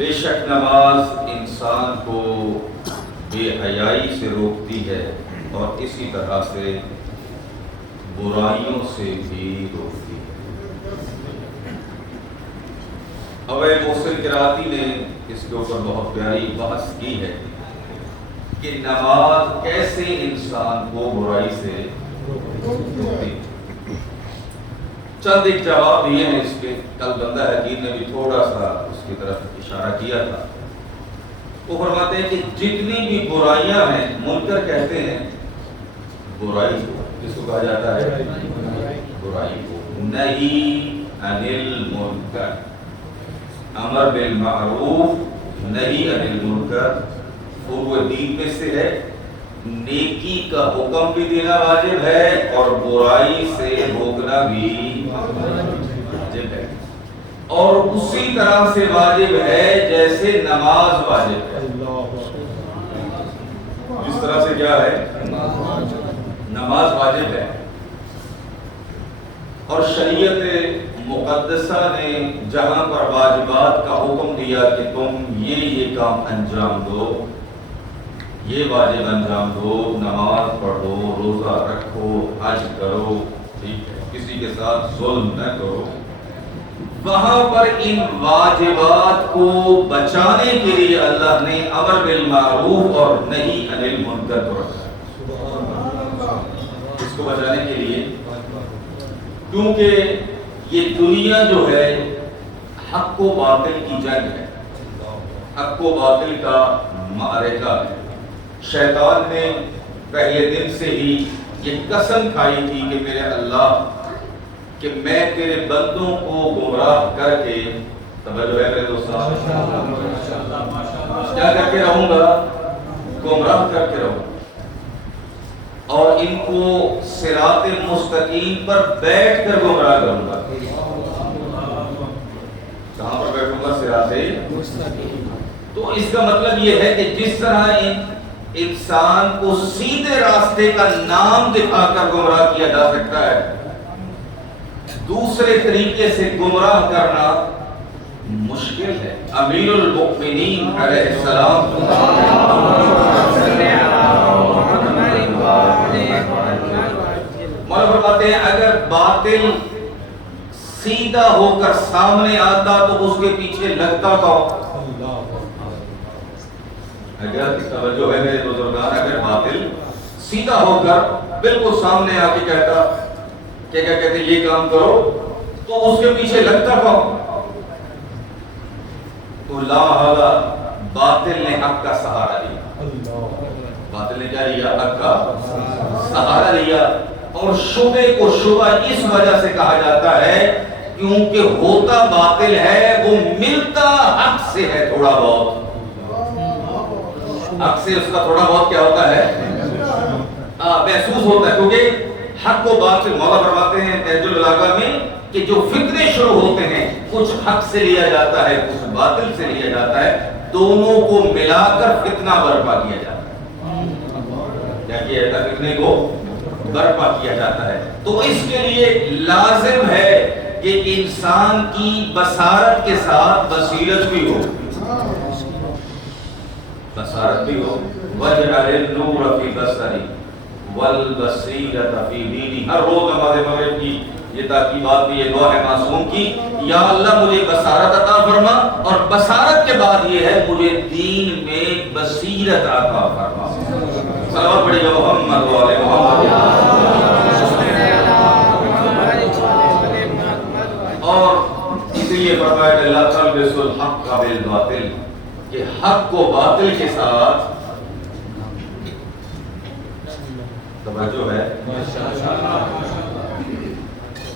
بے شک نماز انسان کو بے حیائی سے روکتی ہے اور اسی طرح سے برائیوں سے بھی روکتی ہے۔ ابو محسن قراتی نے اس کے اوپر بہت پیاری بحث کی ہے کہ نماز کیسے انسان کو برائی سے روکتی ہے۔ چند ایک جواب یہ ہیں اس کے، کل بندہ حکیم نے بھی تھوڑا سا اس کی طرف اشارہ کیا تھا۔ وہ فرماتے ہیں کہ جتنی بھی برائیاں ہیں، منکر کہتے ہیں برائی کو، جس کو کہا جاتا ہے برائی کو، نہی عن المنکر، امر بالمعروف نہی عن المنکر، فروع دین میں سے ہے۔ نیکی کا حکم بھی دینا واجب ہے اور برائی سے روکنا بھی واجب ہے، اور اسی طرح سے واجب ہے جیسے نماز واجب ہے۔ جس طرح سے کیا ہے؟ نماز واجب ہے، اور شریعت مقدسہ نے جہاں پر واجبات کا حکم دیا کہ تم یہ کام انجام دو، یہ واجب انجام دو، نماز پڑھو، روزہ رکھو، حج کرو، ٹھیک ہے، کسی کے ساتھ ظلم نہ کرو، وہاں پر ان واجبات کو بچانے کے لیے اللہ نے امر بالمعروف اور نہی عن المنکر کو رکھا ہے۔ اس کو بچانے کے لیے، کیونکہ یہ دنیا جو ہے حق و باطل کی جنگ ہے، حق و باطل کا معرکہ ہے۔ شیطان نے پہلے دن سے ہی یہ قسم کھائی تھی کہ میرے اللہ، کہ میں تیرے بندوں کو گمراہ کر کے، توجہ ہے میرے دوستان، کیا کر کے رہوں گا؟ گمراہ کر کے رہوں گا، اور ان کو صراط مستقیم پر بیٹھ کر گمراہ کروں گا۔ کہاں پر بیٹھوں گا؟ صراط مستقیم۔ تو اس کا مطلب یہ ہے کہ جس طرح انسان کو سیدھے راستے کا نام دکھا کر گمراہ کیا جا سکتا ہے، دوسرے طریقے سے گمراہ کرنا مشکل ہے۔ امیر المؤمنین علیہ السلام مولا فرماتے ہیں اگر باطل سیدھا ہو کر سامنے آتا تو اس کے پیچھے لگتا کون؟ اگر توجہ ہے میرے بزرگان، اگر باطل سیدھا ہو کر بالکل سامنے آ کے کہتا کہ کیا کہتے یہ کام کرو، تو اس کے پیچھے لگتا کون؟ تو لا حالا باطل نے حق کا سہارا لیا، باطل نے کیا لیا؟ حق کا سہارا لیا۔ اور شبہ کو شبہ اس وجہ سے کہا جاتا ہے کیونکہ ہوتا باطل ہے، وہ ملتا حق سے ہے، تھوڑا بہت حق سے اس کا تھوڑا بہت کیا ہوتا ہے؟ محسوس ہوتا ہے، کیونکہ حق و باطل، مولا فرماتے ہیں نہج البلاغہ میں کہ جو فتنے شروع ہوتے ہیں کچھ حق سے لیا جاتا ہے، کچھ باطل سے لیا جاتا ہے، دونوں کو ملا کر فتنہ برپا کیا جاتا ہے۔ کیا کیا جاتا ہے؟ فتنے کو برپا کیا جاتا ہے۔ تو اس کے لیے لازم ہے کہ انسان کی بصارت کے ساتھ بصیرت بھی ہو، بصارت بھی ہو۔ وَجْعَلِ النُّورَ فِي بَصَرِي وَالْبَصِيرَةَ فِي دِينِي۔ ہر روز نماز مغرب کی یہ تاکیبات بھی، یہ دعا ہے معصوم کی، یا اللہ مجھے بصارت عطا فرما، اور بصارت کے بعد یہ ہے مجھے دین میں بصیرت عطا فرما۔ صلوات پڑھیے گا محمد و آل محمد۔ اور اسی لیے فرمایا کہ لا تلبسوا الحق بالباطل، کہ حق کو باطل کے ساتھ، توجہ ہے۔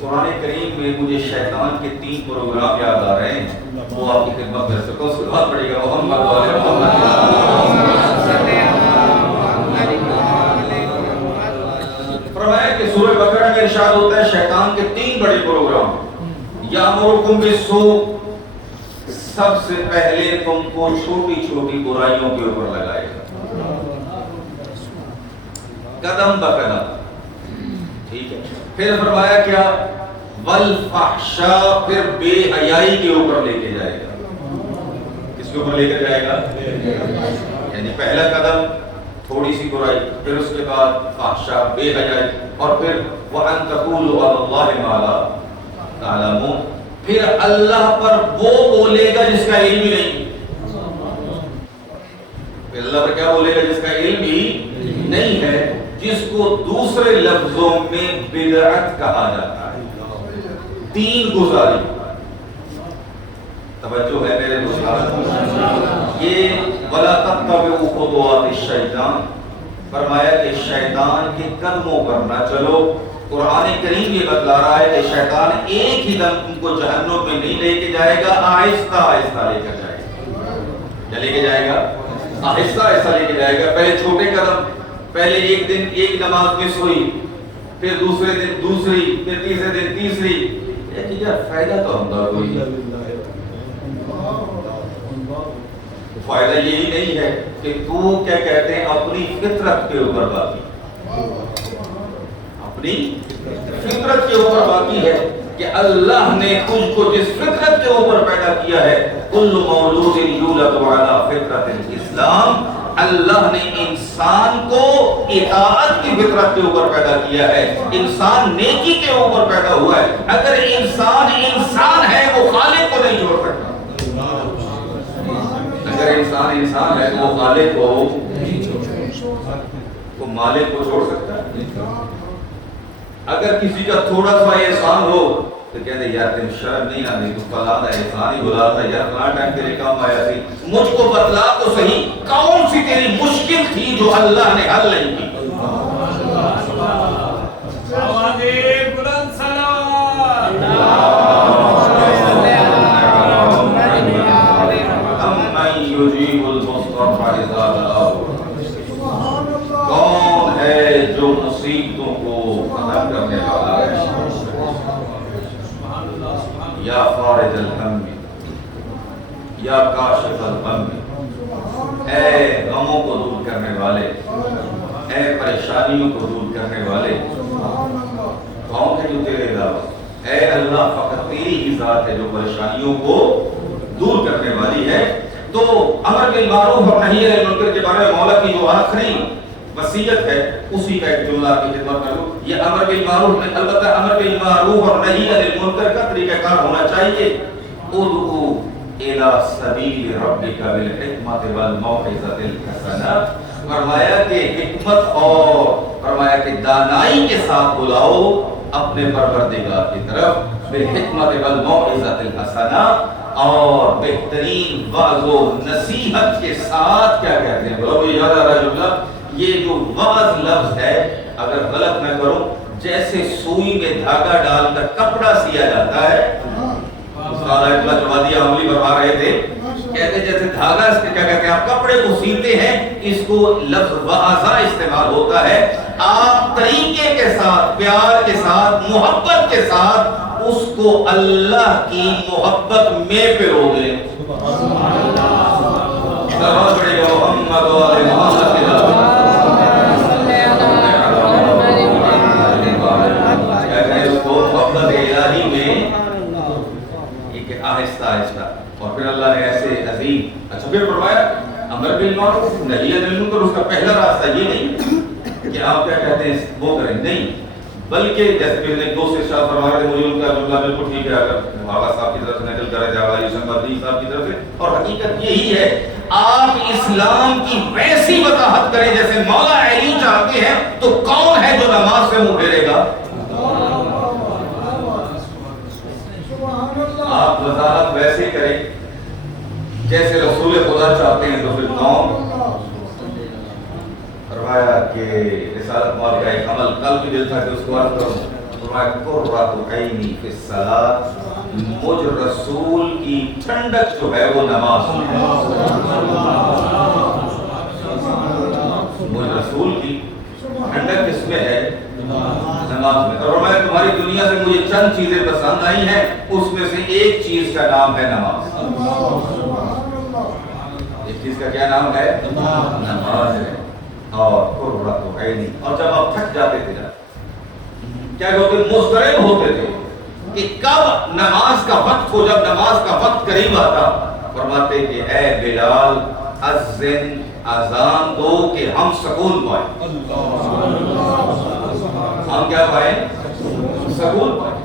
قرآن کریم میں مجھے شیطان کے 3 پروگرام یاد آ رہے ہیں، وہ آپ کی خدمت کر سکو۔ صلوات پڑھیے گا محمد و آل محمد۔ فرمایا کہ سورہ بقرہ میں ارشاد ہوتا ہے شیطان کے 3 بڑے پروگرام۔ یامرکم بالسوء، سب سے پہلے تم کو چھوٹی چھوٹی برائیوں کے اوپر لگائے گا، قدم بقدم، ٹھیک ہے۔ پھر فرمایا کیا؟ والفحشاء، پھر بے حیائی کے اوپر لے کے جائے گا۔ کس کے اوپر لے کر جائے گا؟ یعنی پہلا قدم تھوڑی سی برائی، پھر اس کے بعد فحشاء، بے حیائی، اور پھر وَأَن تَقُولُوا عَلَى اللَّهِ مَا لَا تَعْلَمُونَ، پھر اللہ پر وہ بولے گا جس کا علم ہی نہیں، پھر اللہ پر کیا بولے گا جس کا علم ہی نہیں ہے، جس کو دوسرے لفظوں میں بدعت کہا جاتا ہے، دین گزاری۔ توجہ ہے میرے دوستان، یہ وَلَا تَتَّبِعُوا خُطُوَاتِ الشَّيْطَانِ، فرمایا کہ شیطان کے قدموں پر نہ چلو۔ قرآن کریم یہ بتلا رہا ہے کہ شیطان ایک ہی دم تم کو جہنم میں نہیں لے کے جائے گا، آہستہ آہستہ لے کر جائے گا۔ کیا لے کے جائے گا؟ آہستہ آہستہ لے کے جائے گا۔ پہلے چھوٹے قدم، پہلے ایک دن ایک نماز مس ہوئی، پھر دوسرے دن دوسری، پھر تیسرے دن تیسری، یہ فائدہ تو ہوتا کوئی فائدہ یہی نہیں ہے کہ تو کیا کہتے ہیں اپنی فطرت کے اوپر باقی، اپنی فطرت کے اوپر باقی ہے کہ اللہ نے تجھ کو جس فطرت کے اوپر پیدا کیا ہے، کل مولود یولد علی فطرت الاسلام، اللہ نے انسان کو اطاعت کی فطرت کے اوپر پیدا کیا ہے، انسان نیکی کے اوپر پیدا ہوا ہے۔ اگر انسان ہے وہ خالق کو نہیں چھوڑ سکتا، اگر انسان ہے تو وہ خالق کو، وہ مالک کو چھوڑ سکتا ہے؟ اگر کسی کا تھوڑا سا احسان ہو تو کہتے یار تم شرم نہیں آتی، تو فلانا احسان ہی بلا تھا یار، فلاں ٹائم تیرے کام آیا تھی، مجھ کو بتلا تو صحیح کون سی تیری مشکل تھی جو اللہ نے حل نہیں کی۔ کون ہے جو مصیبتوں کو ختم کرنے والا ہے؟ یا فارج الغم، یا کاشف الغم، اے غموں کو دور کرنے والے، اے پریشانیوں کو دور کرنے والے، کون ہے جو تیرے علاوہ؟ اے اللہ فقط تیری ہی ذات ہے جو پریشانیوں کو دور کرنے والی ہے۔ تو امر بالمعروف اور نہی عن المنکر کے بارے میں مولا کی جو آخری وصیت ہے اسی کا ایک جملہ کی خدمت کروں۔ یہ امر بالمعروف میں، البتہ امر بالمعروف اور نہی عن المنکر کا طریقہ کار ہونا چاہیے، ادعو الی سبیل ربک بالحکمت والموعظۃ الحسنہ، فرمایا کہ حکمت اور فرمایا کہ دانائی کے ساتھ بلاؤ اپنے پروردگار کی طرف، بالحکمت والموعظۃ الحسنہ، اور بہترین وعظ و نصیحت کے ساتھ۔ کیا کہتے ہیں بولو یہ یاد آ رہا جملہ؟ یہ جو وعظ لفظ ہے اگر غلط نہ کروں، جیسے سوئی میں دھاگا ڈال کر کپڑا سیا جاتا ہے، استاد آیت اللہ جوادی عملی فرما رہے تھے، کہتے جیسے دھاگا اس کے کیا کہتے ہیں آپ کپڑے کو سیتے ہیں، اس کو لفظ وعظہ استعمال ہوتا ہے۔ آپ طریقے کے ساتھ، پیار کے ساتھ، محبت کے ساتھ اس کو اللہ کی محبت میں پرو گے۔ بہت بڑے محمد و آل محمد محبت الہی میں یہ آہستہ آہستہ، اور پھر اللہ نے ایسے عظیم اچھا پھر فرمایا امر بالمعروف نہی عن المنکر، اس کا پہلا راستہ یہ نہیں کہ آپ کیا کہتے ہیں وہ کریں، نہیں، بلکہ جیسے پہلے دو سے شاہ فرما رہے تھے، مجھے ان کا جملہ بالکل ٹھیک ہے اگر آغا صاحب کی طرف سے نقل کرے جاوا یوسف مدنی صاحب کی طرف سے، اور حقیقت یہی ہے آپ اسلام کی ویسی وضاحت کریں جیسے مولا علی چاہتے ہیں، تو کون ہے جو نماز سے منہ پھیرے گا؟ آپ وضاحت ویسے کریں جیسے رسول خدا چاہتے ہیں، تو پھر کون؟ فرمایا کہ رسالت مال کا ایک عمل کل بھی دل تھا کہ اس کو عرض کروں، فرمایا قرۃ عینی فی الصلاۃ، مجھ رسول کی ٹھنڈک جو ہے وہ نماز میں ہے، مجھ رسول کی ٹھنڈک کس میں ہے؟ نماز میں۔ اور فرمایا تمہاری دنیا سے مجھے چند چیزیں پسند آئی ہیں، اس میں سے ایک چیز کا نام ہے نماز۔ ایک چیز کا کیا نام ہے؟ نماز ہے۔ اور قرۃ عینی، اور جب آپ تھک جاتے تھے کیا ہوتے مضطرب ہوتے تھے کہ کب نماز کا وقت ہو، جب نماز کا وقت قریب آتا فرماتے کہ اے بلال اذن اذان دو کہ ہم سکون پائیں. ہم کیا پائیں؟ سکون پائیں.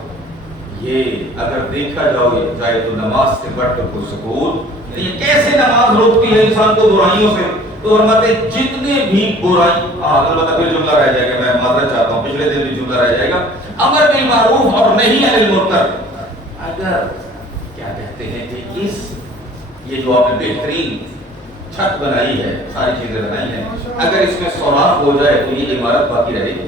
یہ اگر دیکھا جائے تو نماز سے بڑھ کر کوئی سکون. یہ کیسے نماز روکتی ہے انسان کو برائیوں سے؟ تو فرماتے جتنے بھی برائی، البتہ پھر جملہ رہ جائے گا، میں معذرت چاہتا ہوں، پچھلے دن بھی جملہ رہ جائے گا، امر بالمعروف اور نہی عن المنکر. اگر کیا کہتے ہیں کہ یہ جو آپ نے بہترین چھت بنائی ہے، ساری چیزیں بنائی ہیں، اگر اس میں سوراخ ہو جائے تو یہ عمارت باقی رہے گی؟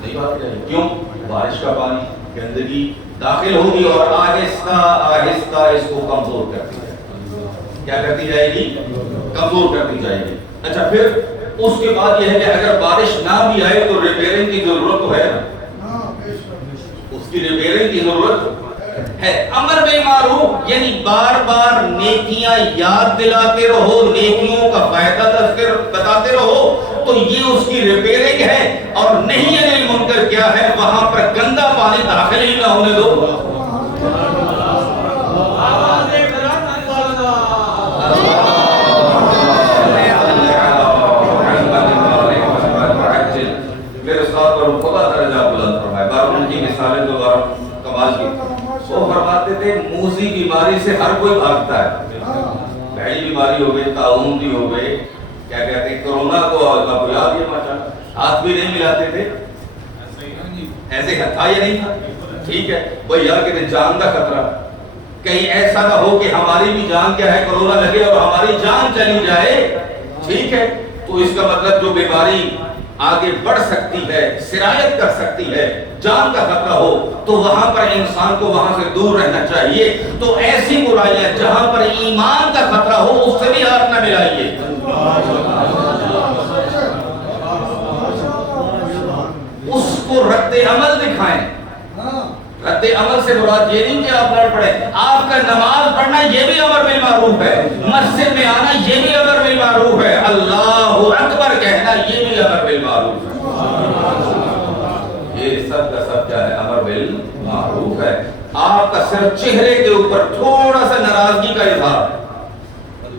نہیں باقی رہے گی. کیوں؟ بارش کا پانی، گندگی داخل ہوگی اور آہستہ آہستہ اس کو کمزور کرتی جائے گی. کیا کرتی جائے گی؟ کمزور کرتی جائے گی. اچھا پھر اس کے بعد یہ ہے کہ اگر بارش نہ بھی آئے تو ریپیئرنگ کی ضرورت تو ہے نا، اس کی ریپیئرنگ کی ضرورت ہے. امر بالمعروف یعنی بار بار نیکیاں یاد دلاتے رہو، نیکیوں کا فائدہ بتاتے رہو، تو یہ اس کی ریپیئرنگ ہے. اور نہیں عن المنکر کیا ہے؟ وہاں پر گندا پانی داخل ہی نہ ہونے دو. میرے ساتھ اور خدا درجہ بلند فرمائے. بار ان کی مثالیں تو بار کمال کی. وہ فرماتے تھے موذی بیماری سے ہر کوئی بھاگتا ہے. بھیڑی بیماری ہو گئی، طاعون بھی ہو گئے، کیا کہتے ہیں کرونا کو آپ یاد ہے ماشاءاللہ، ہاتھ بھی نہیں ملاتے تھے، ایسے تھا یا نہیں تھا؟ ٹھیک ہے بھائی یار کہتے جان کا خطرہ، کہیں ایسا نہ ہو کہ ہماری بھی جان کیا ہے کرونا لگے اور ہماری جان چلی جائے. ٹھیک ہے تو اس کا مطلب جو بیماری آگے بڑھ سکتی ہے، سرایت کر سکتی ہے، جان کا خطرہ ہو تو وہاں پر انسان کو وہاں سے دور رہنا چاہیے. تو ایسی برائیاں جہاں پر ایمان کا خطرہ ہو اس سے بھی ہاتھ نہ ملائیے. اس کو رد عمل دکھائیں. رد عمل سے مراد یہ نہیں کہ آپ لڑ پڑے. آپ کا نماز پڑھنا یہ بھی امر بالمعروف ہے، مسجد میں آنا یہ بھی امر بالمعروف ہے، اللہ اکبر کہنا یہ بھی امر بالمعروف ہے. یہ سب کا سب کیا ہے؟ امر بالمعروف ہے. آپ کا صرف چہرے کے اوپر تھوڑا سا ناراضگی کا اظہار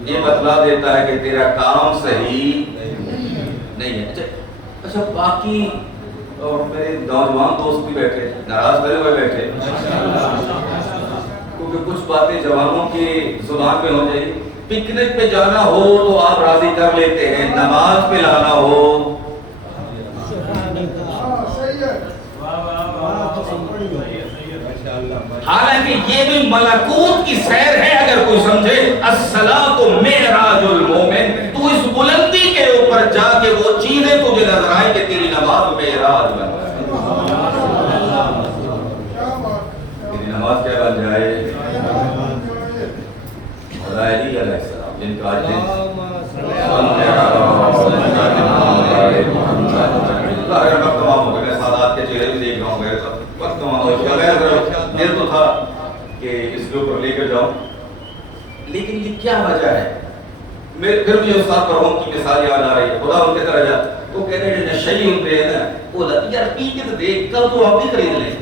یہ بتلا دیتا ہے کہ تیرا کام صحیح نہیں ہے. اچھا باقی اور میرے نوجوان دوست بھی بیٹھے ناراض کرے ہوئے بیٹھے، کیونکہ کچھ باتیں جوانوں کی زبان پہ ہو جائے. پکنک پہ جانا ہو تو آپ راضی کر لیتے ہیں، نماز پہ لانا ہو حالانکہ یہ بھی ملکوت کی سیر ہے. اگر کوئی سمجھے الصلاۃ معراج المومن، تو اس بلندی کے اوپر جا کے وہ چیزیں تجھے نظر آئیں کہ تیری نماز معراج بن جائے. تیری نماز کیا بن جائے؟ علی علیہ السلام جن کا آج اگر وقت تمام ہو گئے، میں سادات کے چہرے بھی دیکھ رہا ہوں، میرے ساتھ وقت تمام ہو گیا. دل تو تھا کہ اس کے اوپر لے کر جاؤں، لیکن یہ کیا وجہ ہے؟ پھر مجھے استاد مرحوم کی مثال یاد آ رہی ہے. خدا ان کے طرح جا وہ کہتے ہیں نشئی ہوتے ہیں نا، وہ یار پی کے تو دیکھ، کل تو آپ بھی خرید لیں.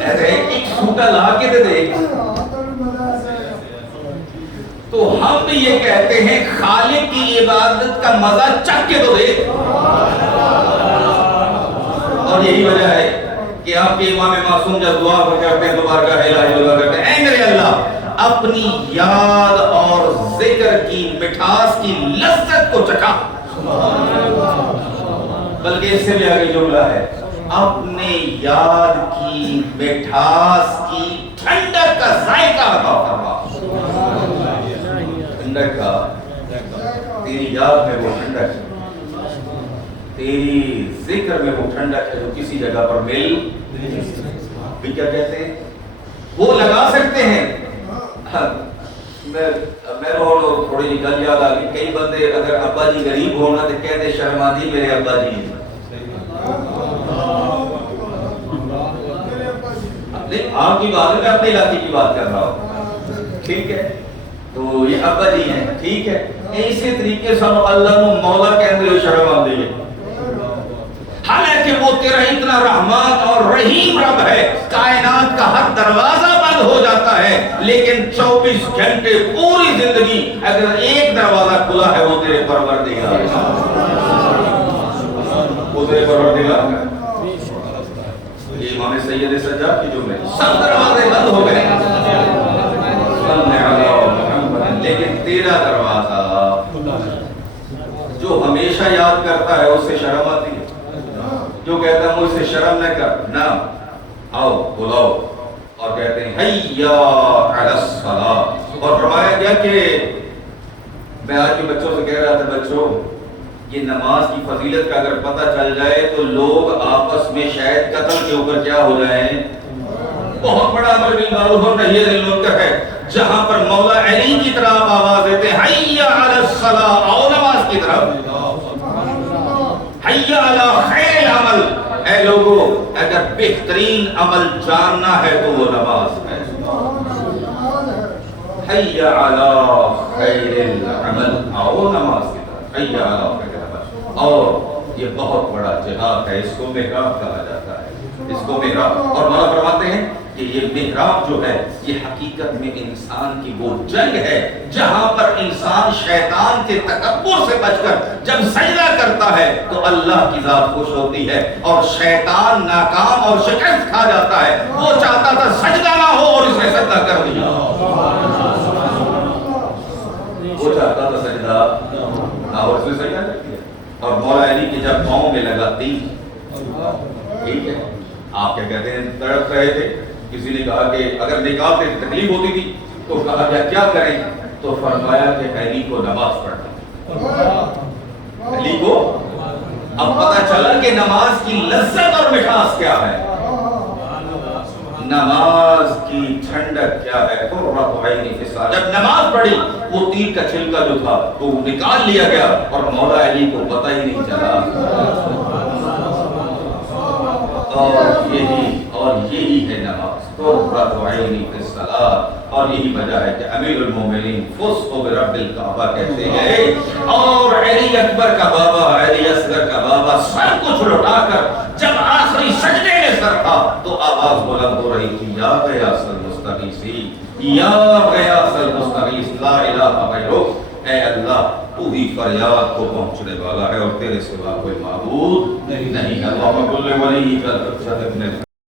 ایسے ایک چھوٹا لا کے تو دیکھ. تو ہم بھی یہ کہتے ہیں خالق کی عبادت کا مزہ چکھ کے تو دیکھ. اور یہی وجہ ہے کہ آپ کے امام معصوم جب دعا کرتے ہیں تو بارگاہ الہی دعا کرتے ہیں اے میرے اللہ اپنی یاد اور ذکر کی مٹھاس کی لذت کو چکھا. بلکہ اس سے بھی آگے جملہ ہے اپنے یاد کی مٹھاس کی ٹھنڈک کا ذائقہ عطا فرما. ٹھنڈک کا تیری یاد میں وہ ٹھنڈک، تیری ذکر میں وہ ٹھنڈک ہے جو کسی جگہ پر مل بھی کیا کہتے ہیں وہ لگا سکتے ہیں. میں تھوڑی جی گل یاد آ گئی. کئی بندے اگر ابا جی غریب ہونا تو کہتے شرمادی میرے ابا جی ہیں. آپ کی بات ہے، میں اپنے علاقے کی بات کر رہا ہوں. ٹھیک ہے تو یہ ابا جی ہیں. ٹھیک ہے اسی طریقے سے اللہ نو مولا کہندے ہو شرم آندی ہے. حالانکہ وہ تیرا اتنا رحمان اور رحیم رب ہے، کائنات کا ہر دروازہ بند ہو جاتا ہے، لیکن 24 گھنٹے پوری زندگی اگر ایک دروازہ کھلا ہے وہ تیرے پروردگار ہے، وہ تیرے پروردگار ہے۔ یہ امام سید سجاد کی جملے، سب دروازے بند ہو گئے لیکن تیرا دروازہ جو ہمیشہ یاد کرتا ہے اس سے شرم آتی ہے، جو کہتا ہے مجھ سے شرم نہ کر، نہ آؤ بلاؤ، اور کہتے ہیں حیا علی الصلاۃ۔ اور فرمایا گیا کہ میں آج کے بچوں سے کہہ رہا تھا، بچوں یہ نماز کی فضیلت کا اگر پتہ چل جائے تو لوگ آپس میں شاید قتل کے اوپر کیا ہو جائیں۔ بہت بڑا امر بالمعروف اور نہی عن المنکر ہے، جہاں پر مولا علی کی طرف آواز دیتے ہیں حیا علی الصلاۃ، آؤ نماز کی طرف، حیا علی خیر العمل، اے لوگو اگر بہترین عمل جاننا ہے تو وہ نماز ہے، حیا علی خیر العمل، آؤ نماز کی طرف، حیا علی خیر العمل۔ اور یہ بہت بڑا جہاد ہے، اس کو محراب کہا جاتا ہے، اس کو محراب، اور مولا فرماتے ہیں کہ یہ محراب جو ہے یہ حقیقت میں انسان کی وہ جنگ ہے جہاں پر انسان شیطان کے تکبر سے بچ کر جب سجدہ کرتا ہے تو اللہ کی ذات خوش ہوتی ہے، اور شیطان ناکام اور شکست کھا جاتا ہے۔ وہ چاہتا تھا سجدہ نہ ہو اور اس نے سجدہ کر دیا، وہ چاہتا تھا سجدہ نہ ہو، اس نے سجدہ کر دیا۔ اور مولا علی کی جب پاؤں میں لگا تیر، ٹھیک ہے، آپ کیا کہتے ہیں، تڑپ رہے تھے، کسی نے کہا کہ اگر نکاح سے تکلیف ہوتی تھی تو کہا کیا کریں، تو فرمایا کہ علی کو نماز پڑھنا، علی کو اب پتہ چلا کہ نماز کی لذت اور مٹھاس کیا ہے، نماز کی ٹھنڈک کیا ہے۔ قرۃ عین فی الصلاۃ، جب نماز پڑھی وہ تیر کا چھلکا جو تھا وہ نکال لیا گیا اور مولا علی کو پتہ ہی نہیں چلا۔ اور یہی ہے نماز، قرۃ عین فی الصلاۃ، اور یہی وجہ ہے کہ امیر المومنین فزت برب الکعبہ کہتے ہیں، اور علی اکبر کا بابا، علی اصغر کا بابا سب کچھ لٹا کر جب آخری سجدے میں سر تھا تو آواز بلند ہو رہی تھی، یا غیاث المستغیث، یا غیاث المستغیث، لا الہ غیرک، اے اللہ تو ہی فریاد کو پہنچنے والا ہے اور تیرے سوا کوئی معبود نہیں ہے۔ اللہم کل ولیک